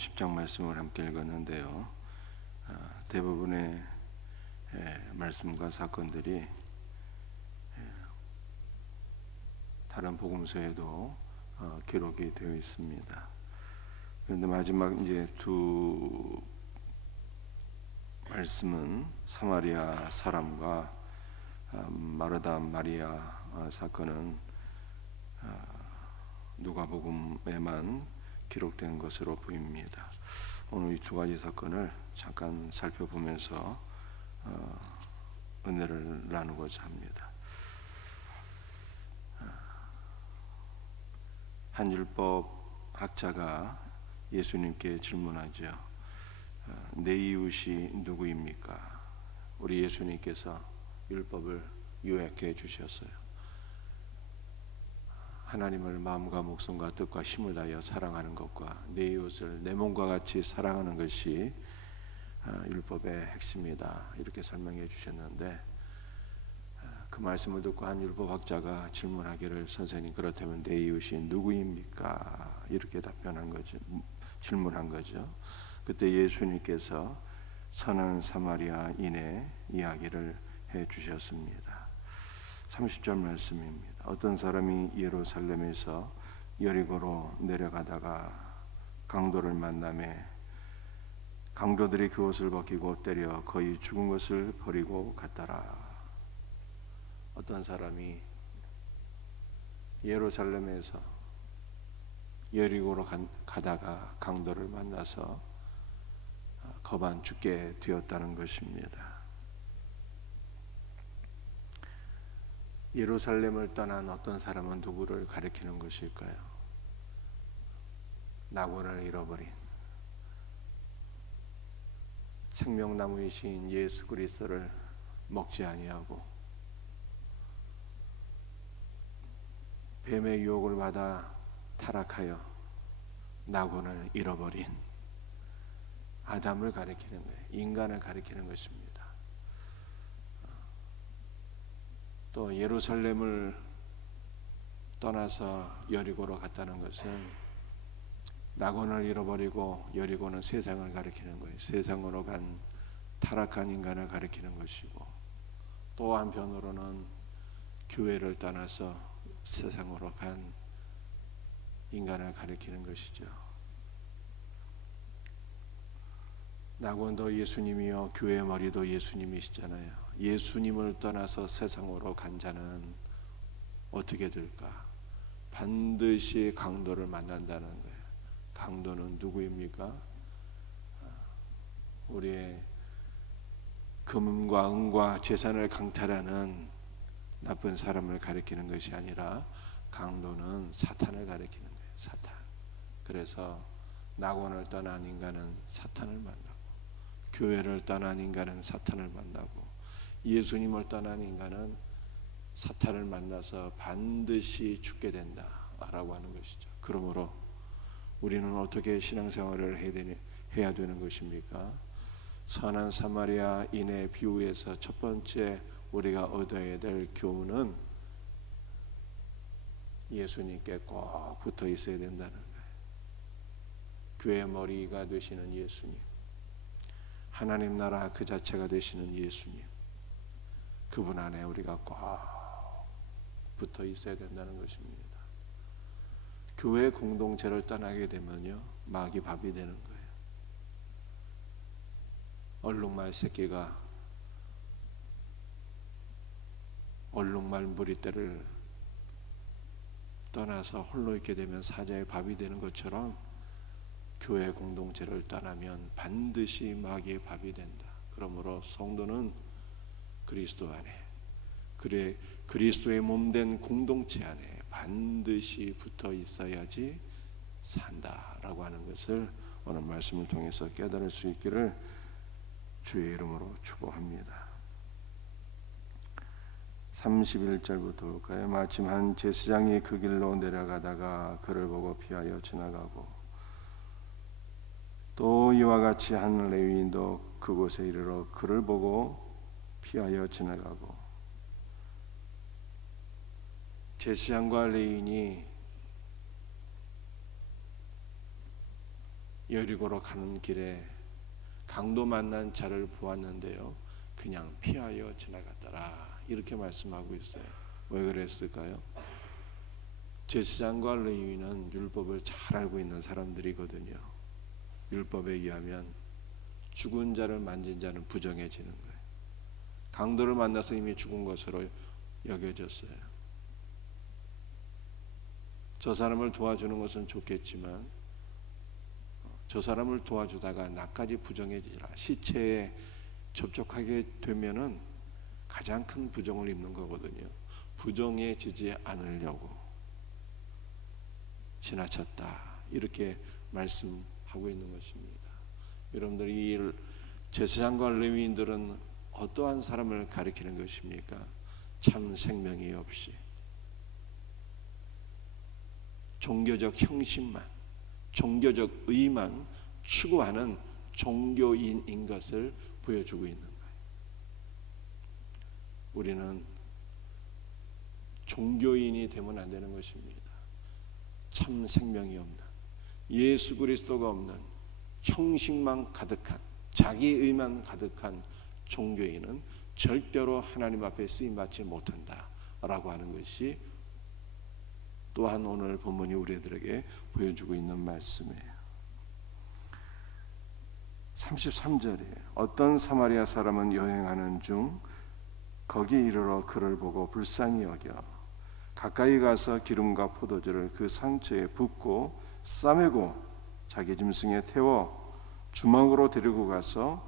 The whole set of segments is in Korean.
10장 말씀을 함께 읽었는데요. 대부분의 말씀과 사건들이 다른 복음서에도 기록이 되어 있습니다. 그런데 마지막 이제 두 말씀은 사마리아 사람과 마르다 마리아 사건은 누가복음에만 기록된 것으로 보입니다. 오늘 이 두 가지 사건을 잠깐 살펴보면서 은혜를 나누고자 합니다. 한 율법 학자가 예수님께 질문하죠. 내 이웃이 누구입니까? 우리 예수님께서 율법을 요약해 주셨어요. 하나님을 마음과 목숨과 뜻과 힘을 다하여 사랑하는 것과 내 이웃을 내 몸과 같이 사랑하는 것이 율법의 핵심이다, 이렇게 설명해 주셨는데, 그 말씀을 듣고 한 율법학자가 질문하기를, 선생님 그렇다면 내 이웃이 누구입니까? 이렇게 답변한 거죠. 질문한 거죠. 그때 예수님께서 선한 사마리아인의 이야기를 해 주셨습니다. 30절 말씀입니다. 어떤 사람이 예루살렘에서 여리고로 내려가다가 강도를 만나매 강도들이 그 옷을 벗기고 때려 거의 죽은 것을 버리고 갔더라. 어떤 사람이 예루살렘에서 여리고로 가다가 강도를 만나서 거반 죽게 되었다는 것입니다. 예루살렘을 떠난 어떤 사람은 누구를 가리키는 것일까요? 낙원을 잃어버린 생명나무이신 예수 그리스도를 먹지 아니하고 뱀의 유혹을 받아 타락하여 낙원을 잃어버린 아담을 가리키는 거예요. 인간을 가리키는 것입니다. 또 예루살렘을 떠나서 여리고로 갔다는 것은 낙원을 잃어버리고, 여리고는 세상을 가리키는 거예요. 세상으로 간 타락한 인간을 가리키는 것이고, 또 한편으로는 교회를 떠나서 세상으로 간 인간을 가리키는 것이죠. 낙원도 예수님이요 교회의 머리도 예수님이시잖아요. 예수님을 떠나서 세상으로 간 자는 어떻게 될까? 반드시 강도를 만난다는 거예요. 강도는 누구입니까? 우리의 금과 은과 재산을 강탈하는 나쁜 사람을 가리키는 것이 아니라 강도는 사탄을 가리키는 거예요. 사탄. 그래서 낙원을 떠난 인간은 사탄을 만나고, 교회를 떠난 인간은 사탄을 만나고, 예수님을 떠난 인간은 사탄을 만나서 반드시 죽게 된다라고 하는 것이죠. 그러므로 우리는 어떻게 신앙생활을 해야 되는 것입니까? 선한 사마리아인의 비유에서 첫 번째 우리가 얻어야 될 교훈은 예수님께 꼭 붙어 있어야 된다는 거예요. 교회의 머리가 되시는 예수님, 하나님 나라 그 자체가 되시는 예수님, 그분 안에 우리가 꼭 붙어 있어야 된다는 것입니다. 교회 공동체를 떠나게 되면요, 마귀 밥이 되는 거예요. 얼룩말 새끼가 얼룩말 무리떼를 떠나서 홀로 있게 되면 사자의 밥이 되는 것처럼, 교회 공동체를 떠나면 반드시 마귀의 밥이 된다. 그러므로 성도는 그리스도 안에, 그리스도의 몸된 공동체 안에 반드시 붙어 있어야지 산다라고 하는 것을 오늘 말씀을 통해서 깨달을 수 있기를 주의 이름으로 축복합니다. 31절부터 볼까요? 마침 한 제사장이 그 길로 내려가다가 그를 보고 피하여 지나가고, 또 이와 같이 한 레위인도 그곳에 이르러 그를 보고 피하여 지나가고. 제사장과 레위인이 여리고로 가는 길에 강도 만난 자를 보았는데요, 그냥 피하여 지나갔더라. 이렇게 말씀하고 있어요. 왜 그랬을까요? 제사장과 레위인은 율법을 잘 알고 있는 사람들이거든요. 율법에 의하면 죽은 자를 만진 자는 부정해지는 거예요. 강도를 만나서 이미 죽은 것으로 여겨졌어요. 저 사람을 도와주는 것은 좋겠지만 저 사람을 도와주다가 나까지 부정해지라, 시체에 접촉하게 되면은 가장 큰 부정을 입는 거거든요. 부정해지지 않으려고 지나쳤다, 이렇게 말씀하고 있는 것입니다. 여러분들이 이 제사장과 레위인들은 어떠한 사람을 가리키는 것입니까? 참 생명이 없이 종교적 형식만, 종교적 의만 추구하는 종교인인 것을 보여주고 있는 거예요. 우리는 종교인이 되면 안 되는 것입니다. 참 생명이 없는, 예수 그리스도가 없는, 형식만 가득한, 자기의만 가득한 종교인은 절대로 하나님 앞에 쓰임받지 못한다라고 하는 것이 또한 오늘 본문이 우리들에게 보여주고 있는 말씀이에요. 33절에 어떤 사마리아 사람은 여행하는 중 거기 이르러 그를 보고 불쌍히 여겨 가까이 가서 기름과 포도주를 그 상처에 붓고 싸매고 자기 짐승에 태워 주막으로 데리고 가서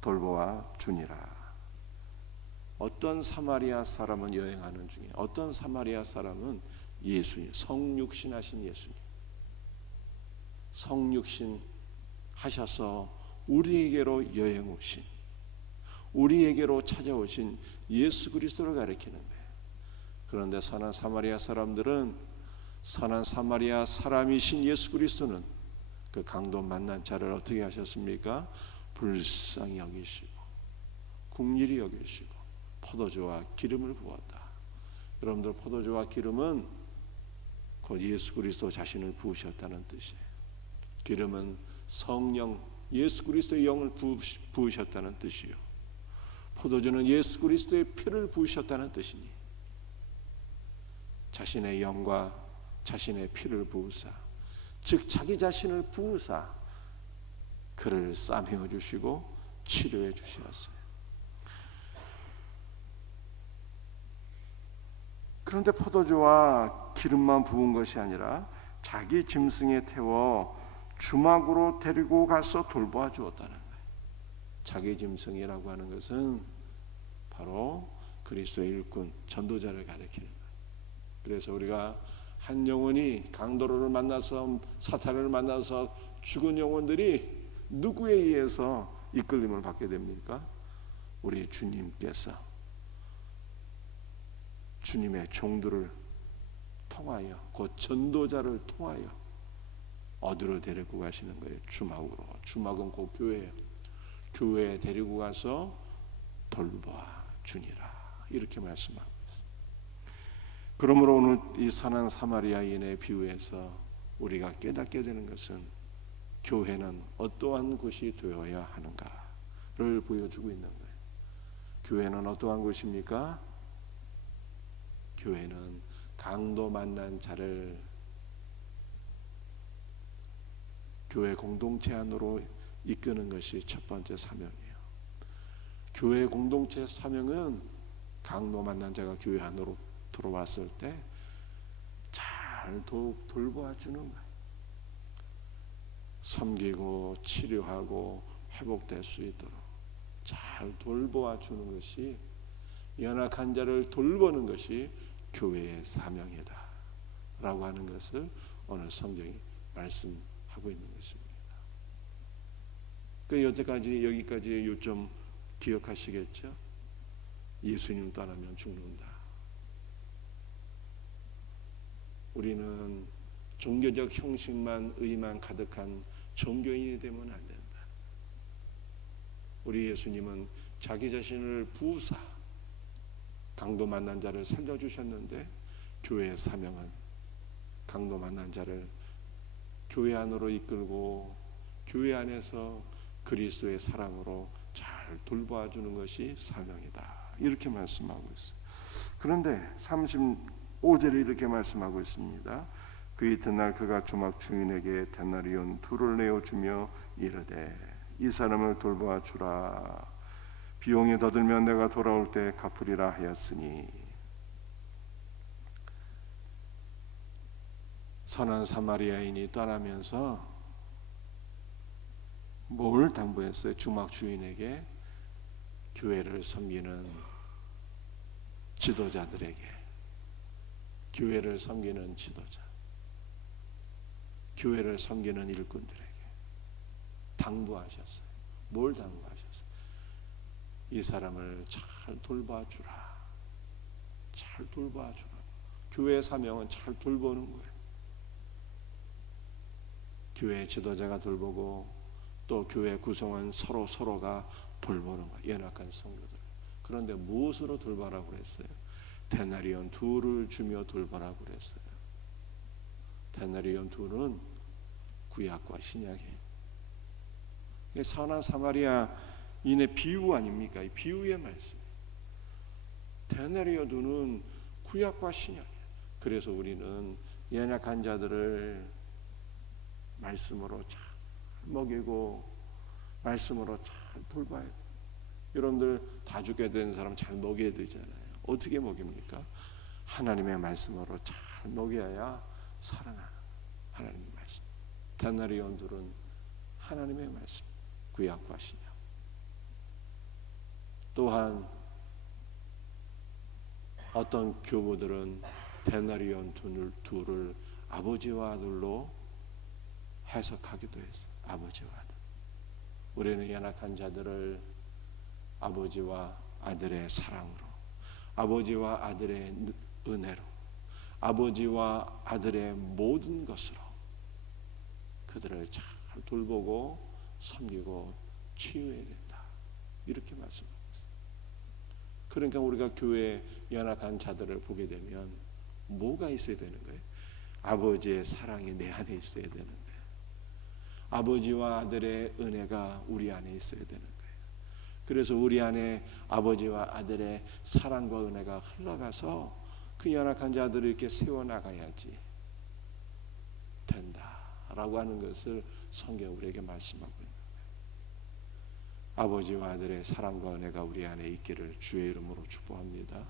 돌보아 주니라. 어떤 사마리아 사람은 여행하는 중에, 어떤 사마리아 사람은 예수님, 성육신 하신 예수님, 성육신 하셔서 우리에게로 여행 오신, 우리에게로 찾아오신 예수 그리스도를 가리키는 거예요. 그런데 선한 사마리아 사람들은 선한 사마리아 사람이신 예수 그리스도는 그 강도 만난 자를 어떻게 하셨습니까? 불쌍히 여기시고 긍휼히 여기시고 포도주와 기름을 부었다. 여러분들, 포도주와 기름은 곧 예수 그리스도 자신을 부으셨다는 뜻이에요. 기름은 성령 예수 그리스도의 영을 부으셨다는 뜻이요, 포도주는 예수 그리스도의 피를 부으셨다는 뜻이니 자신의 영과 자신의 피를 부으사, 즉 자기 자신을 부으사 그를 싸매어 주시고 치료해 주셨어요. 그런데 포도주와 기름만 부은 것이 아니라 자기 짐승에 태워 주막으로 데리고 가서 돌보아 주었다는 거예요. 자기 짐승이라고 하는 것은 바로 그리스도의 일꾼, 전도자를 가리키는 거예요. 그래서 우리가 한 영혼이 강도를 만나서, 사탄을 만나서 죽은 영혼들이 누구에 의해서 이끌림을 받게 됩니까? 우리 주님께서 주님의 종들을 통하여, 곧 전도자를 통하여 어디로 데리고 가시는 거예요? 주막으로. 주막은 곧 교회예요. 교회에 데리고 가서 돌보아 주니라, 이렇게 말씀하고 있습니다. 그러므로 오늘 이 선한 사마리아인의 비유에서 우리가 깨닫게 되는 것은 교회는 어떠한 곳이 되어야 하는가를 보여주고 있는 거예요. 교회는 어떠한 곳입니까? 교회는 강도 만난 자를 교회 공동체 안으로 이끄는 것이 첫 번째 사명이에요. 교회 공동체 사명은 강도 만난 자가 교회 안으로 들어왔을 때 잘 돌보아 주는 거예요. 섬기고 치료하고 회복될 수 있도록 잘 돌보아 주는 것이, 연약한 자를 돌보는 것이 교회의 사명이다 라고 하는 것을 오늘 성경이 말씀하고 있는 것입니다. 그 여기까지 요점 기억하시겠죠? 예수님 떠나면 죽는다. 우리는 종교적 형식만, 의만 가득한 종교인이 되면 안 된다. 우리 예수님은 자기 자신을 부으사 강도 만난 자를 살려주셨는데, 교회의 사명은 강도 만난 자를 교회 안으로 이끌고 교회 안에서 그리스도의 사랑으로 잘 돌봐주는 것이 사명이다. 이렇게 말씀하고 있어요. 그런데 35절에 이렇게 말씀하고 있습니다. 그 이튿날 그가 주막 주인에게 데나리온 둘을 내어주며 이르되 이 사람을 돌보아 주라. 비용이 더 들면 내가 돌아올 때 갚으리라 하였으니. 선한 사마리아인이 떠나면서 뭘 당부했어요? 주막 주인에게, 교회를 섬기는 지도자들에게, 교회를 섬기는 지도자, 교회를 섬기는 일꾼들에게 당부하셨어요. 뭘 당부하셨어요? 이 사람을 잘 돌봐주라. 잘 돌봐주라. 교회의 사명은 잘 돌보는 거예요. 교회 지도자가 돌보고 또 교회 구성원 서로가 돌보는 거예요. 연약한 성도들. 그런데 무엇으로 돌보라고 그랬어요? 데나리온 둘을 주며 돌보라고 그랬어요. 데나리온 둘은 구약과 신약이에요. 선한 사마리아인의 비유 아닙니까? 이 비유의 말씀. 데나리온 둘은 구약과 신약이에요. 그래서 우리는 연약한 자들을 말씀으로 잘 먹이고 말씀으로 잘 돌봐야 돼요. 여러분들 다 죽게 된 사람 잘 먹여야 되잖아요. 어떻게 먹입니까? 하나님의 말씀으로 잘 먹여야 살아나는 하나님의 말씀. 데나리온들은 하나님의 말씀, 구약과 신약. 또한 어떤 교부들은 데나리온 둘을 아버지와 아들로 해석하기도 했어요. 아버지와 아들. 우리는 연약한 자들을 아버지와 아들의 사랑으로, 아버지와 아들의 은혜로, 아버지와 아들의 모든 것으로 그들을 잘 돌보고 섬기고 치유해야 된다. 이렇게 말씀하고 있어요. 그러니까 우리가 교회에 연약한 자들을 보게 되면 뭐가 있어야 되는 거예요? 아버지의 사랑이 내 안에 있어야 되는 거예요. 아버지와 아들의 은혜가 우리 안에 있어야 되는 거예요. 그래서 우리 안에 아버지와 아들의 사랑과 은혜가 흘러가서 그 연약한 자들을 이렇게 세워나가야지 된다라고 하는 것을 성경 우리에게 말씀하고 있는 거예요. 아버지와 아들의 사랑과 은혜가 우리 안에 있기를 주의 이름으로 축복합니다.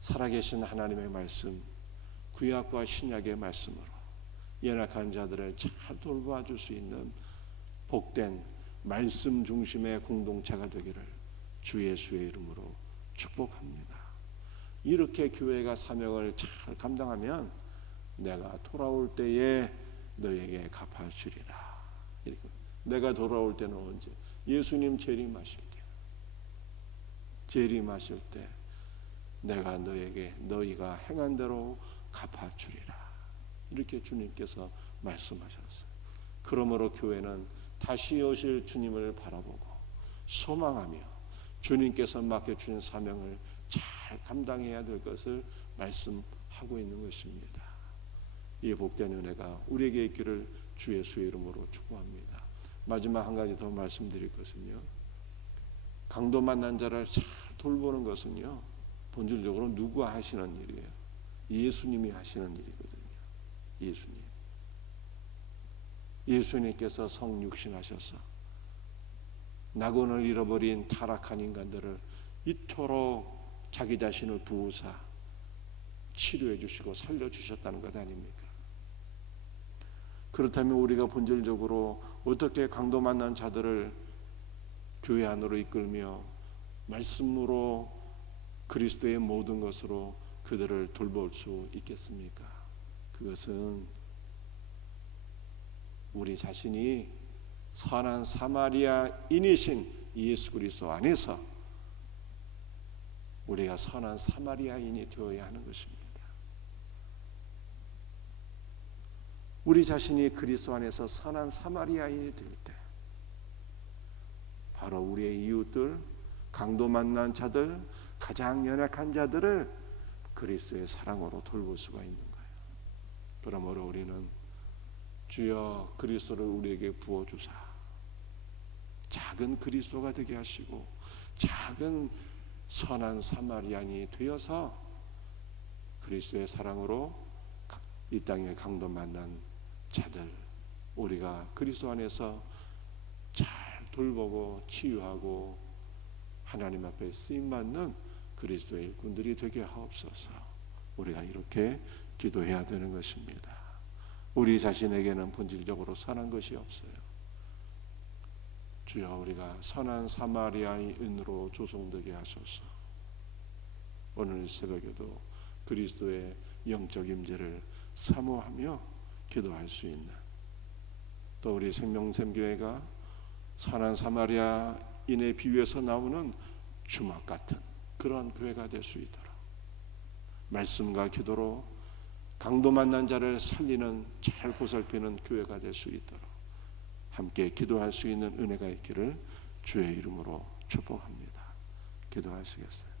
살아계신 하나님의 말씀, 구약과 신약의 말씀으로 연약한 자들을 잘 돌봐줄 수 있는 복된 말씀 중심의 공동체가 되기를 주 예수의 이름으로 축복합니다. 이렇게 교회가 사명을 잘 감당하면 내가 돌아올 때에 너에게 갚아주리라. 내가 돌아올 때는 언제? 예수님 재림하실 때. 재림하실 때 내가 너에게 너희가 행한 대로 갚아주리라. 이렇게 주님께서 말씀하셨어요. 그러므로 교회는 다시 오실 주님을 바라보고 소망하며 주님께서 맡겨주신 사명을 잘 감당해야 될 것을 말씀하고 있는 것입니다. 이 복된 은혜가 우리에게 있기를 주 예수의 이름으로 축복합니다. 마지막 한 가지 더 말씀드릴 것은요, 강도 만난 자를 잘 돌보는 것은요 본질적으로 누가 하시는 일이에요? 예수님이 하시는 일이거든요. 예수님께서 성육신하셔서 낙원을 잃어버린 타락한 인간들을 이토록 자기 자신을 부으사 치료해 주시고 살려 주셨다는 것 아닙니까? 그렇다면 우리가 본질적으로 어떻게 강도 만난 자들을 교회 안으로 이끌며 말씀으로 그리스도의 모든 것으로 그들을 돌볼 수 있겠습니까? 그것은 우리 자신이 선한 사마리아인이신 예수 그리스도 안에서 우리가 선한 사마리아인이 되어야 하는 것입니다. 우리 자신이 그리스도 안에서 선한 사마리아인이 될 때 바로 우리의 이웃들, 강도 만난 자들, 가장 연약한 자들을 그리스도의 사랑으로 돌볼 수가 있는 거예요. 그러므로 우리는 주여 그리스도를 우리에게 부어주사 작은 그리스도가 되게 하시고 작은 선한 사마리아인이 되어서 그리스도의 사랑으로 이 땅에 강도 만난 자들, 우리가 그리스도 안에서 잘 돌보고 치유하고 하나님 앞에 쓰임받는 그리스도의 일꾼들이 되게 하옵소서. 우리가 이렇게 기도해야 되는 것입니다. 우리 자신에게는 본질적으로 선한 것이 없어요. 주여 우리가 선한 사마리아인으로 조성되게 하소서. 오늘 새벽에도 그리스도의 영적 임재를 사모하며 기도할 수 있는, 또 우리 생명샘교회가 선한 사마리아인의 비유에서 나오는 주막 같은 그런 교회가 될 수 있도록 말씀과 기도로 강도 만난 자를 살리는 잘 보살피는 교회가 될 수 있도록 함께 기도할 수 있는 은혜가 있기를 주의 이름으로 축복합니다. 기도하시겠어요?